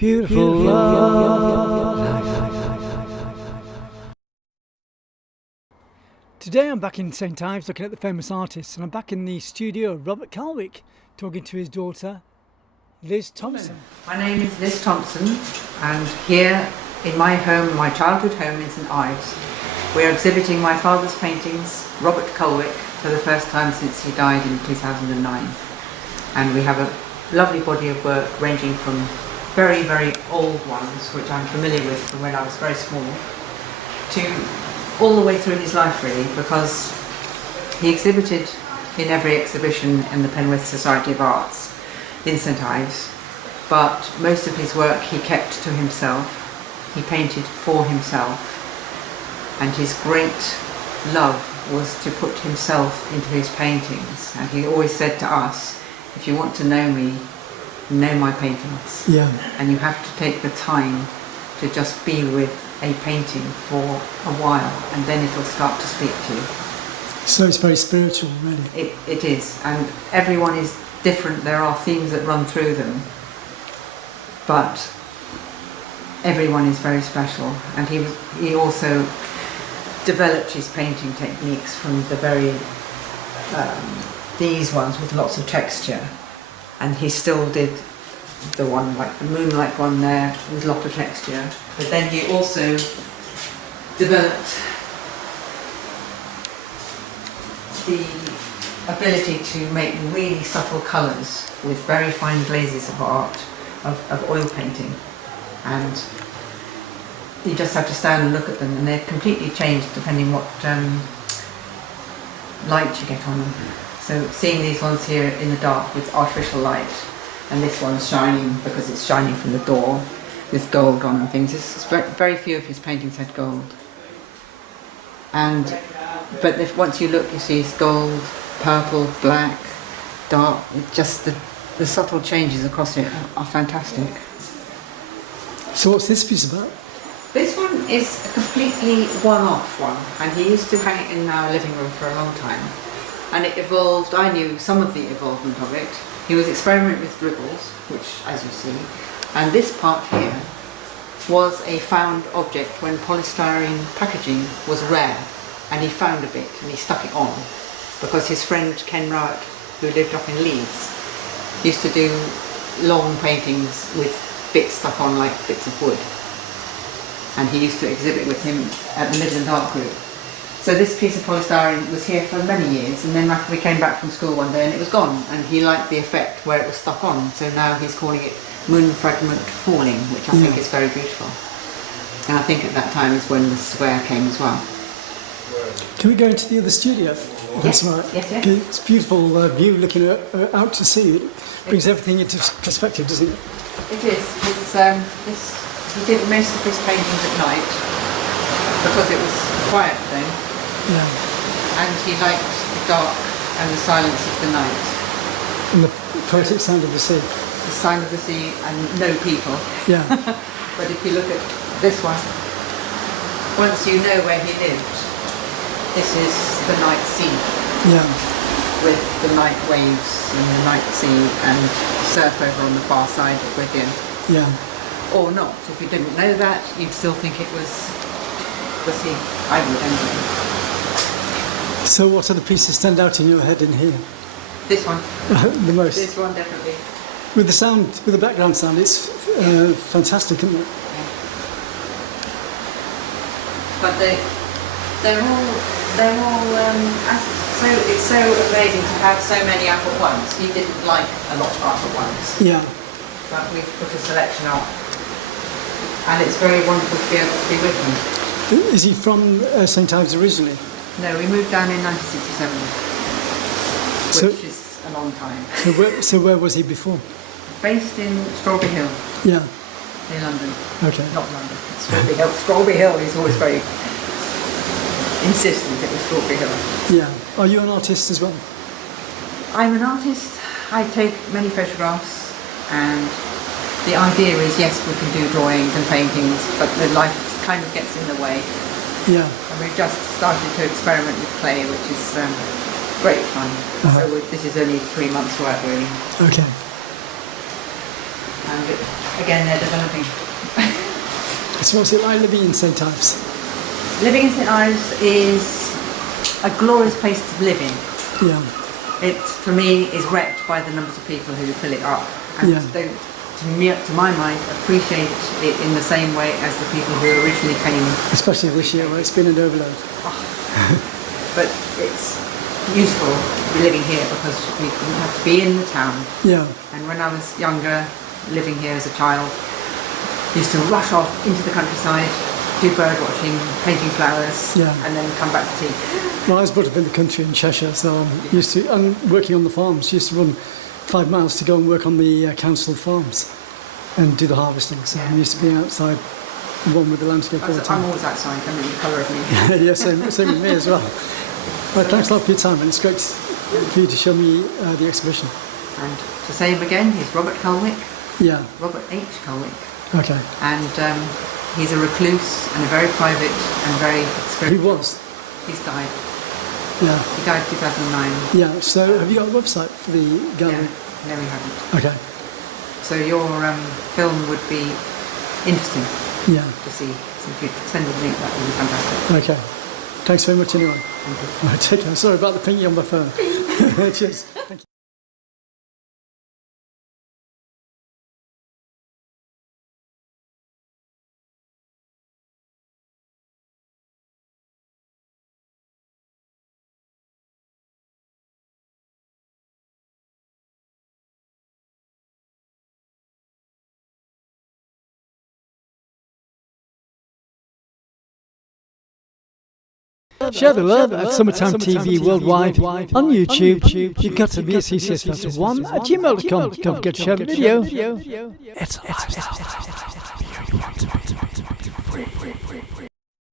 Beautiful love. Today I'm back in St Ives looking at the famous artists, and I'm back in the studio of Robert Calwick talking to his daughter Liz Thompson. My name is Liz Thompson, and here in my home, my childhood home in St Ives, we are exhibiting my father's paintings, Robert Calwick, for the first time since he died in 2009. And we have a lovely body of work ranging from very, very old ones, which I'm familiar with from when I was very small, to all the way through his life really, because he exhibited in every exhibition in the Penwith Society of Arts in St Ives, but most of his work he kept to himself. He painted for himself, and his great love was to put himself into his paintings. And he always said to us, if you want to know me, know my paintings. Yeah. And you have to take the time to just be with a painting for a while, and then it'll start to speak to you. So it's very spiritual, really. It is, and everyone is different. There are themes that run through them, but everyone is very special. And he also developed his painting techniques from the very these ones with lots of texture, and he still did the one like the moonlight one there with a lot of texture, but then he also developed the ability to make really subtle colours with very fine glazes of art, of oil painting, and you just have to stand and look at them, and they're completely changed depending what light you get on them. So seeing these ones here in the dark with artificial light, and this one's shining because it's shining from the door with gold on and things. Very few of his paintings had gold. But once you look, you see it's gold, purple, black, dark. Just the subtle changes across it are fantastic. So what's this piece about? This one is a completely one-off one, and he used to hang it in our living room for a long time. And it evolved, I knew some of the evolvement of it. He was experimenting with dribbles, which, as you see, and this part here was a found object when polystyrene packaging was rare, and he found a bit and he stuck it on because his friend Ken Rowett, who lived up in Leeds, used to do long paintings with bits stuck on like bits of wood, and he used to exhibit with him at the Midland Art Group. So this piece of polystyrene was here for many years, and then we came back from school one day and it was gone, and he liked the effect where it was stuck on, so now he's calling it Moon Fragment Falling, which I think is very beautiful. And I think at that time is when the square came as well. Can we go into the other studio? Yes. That's right. Yes. It's a beautiful view looking out to sea. It brings everything into perspective, doesn't it? It is. He did most of his paintings at night because it was quiet then. Yeah. And he liked the dark and the silence of the night. And the poetic sound of the sea. The sound of the sea and no people. Yeah. But if you look at this one, once you know where he lived, this is the night sea. Yeah. With the night waves and the night sea and surf over on the far side with him. Yeah. Or not. If you didn't know that, you'd still think it was the sea. I would anyway. So what other pieces stand out in your head in here? This one. The most? This one definitely. With the sound, with the background sound, it's fantastic, isn't it? Yeah. But they're all so it's so amazing to have so many up at once. He didn't like a lot up at once. Yeah. But we've put a selection up, and it's very wonderful to be able to be with him. Is he from St Ives originally? No, we moved down in 1967, which is a long time. So where was he before? Based in Strawberry Hill, Yeah. in London. Okay. Not London, Strawberry Hill. Strawberry Hill, he's always very insistent it was Strawberry Hill. Yeah. Are you an artist as well? I'm an artist. I take many photographs, and the idea is, yes, we can do drawings and paintings, but the life kind of gets in the way. Yeah. And we've just started to experiment with clay, which is great fun. So this is only 3 months work really. Okay. And and again they're developing. So what's it like living in St Ives? Living in St Ives is a glorious place to live in. Yeah. It, for me, is wrecked by the numbers of people who fill it up and Yeah. don't, to my mind, appreciate it in the same way as the people who originally came. Especially this year where it's been an overload. But it's useful to be living here because we didn't have to be in the town. Yeah. And when I was younger, living here as a child, used to rush off into the countryside, do bird watching, painting flowers, Yeah. and then come back to tea. Well, I was brought up in the country in Cheshire, so I'm used to, and working on the farms, used to run 5 miles to go and work on the council farms and do the harvesting. So I'm used to being outside, one with the landscape all the I'm time. always outside, I mean, the colour of me. Yeah, same with me as well. Well, thanks a lot for your time, and it's great for you to show me the exhibition. And to say him again, he's Robert Culwick, Yeah, Robert H. Culwick, okay. and he's a recluse and a very private and very Who spiritual. was? He's died. Yeah, He died 2009. yeah. So have you got a website for the gallery? No, we haven't. Okay, So your film would be interesting yeah, to see. So if you'd send a link, that would be fantastic. okay. Thanks very much anyway. Thank you. Right, take care. Sorry about the pingy on my phone. Cheers. Thank you. Share the love at Summertime TV Worldwide on YouTube. You've got to be a CCS1 at gmail.com. Don't forget to share the video. It's a lifestyle.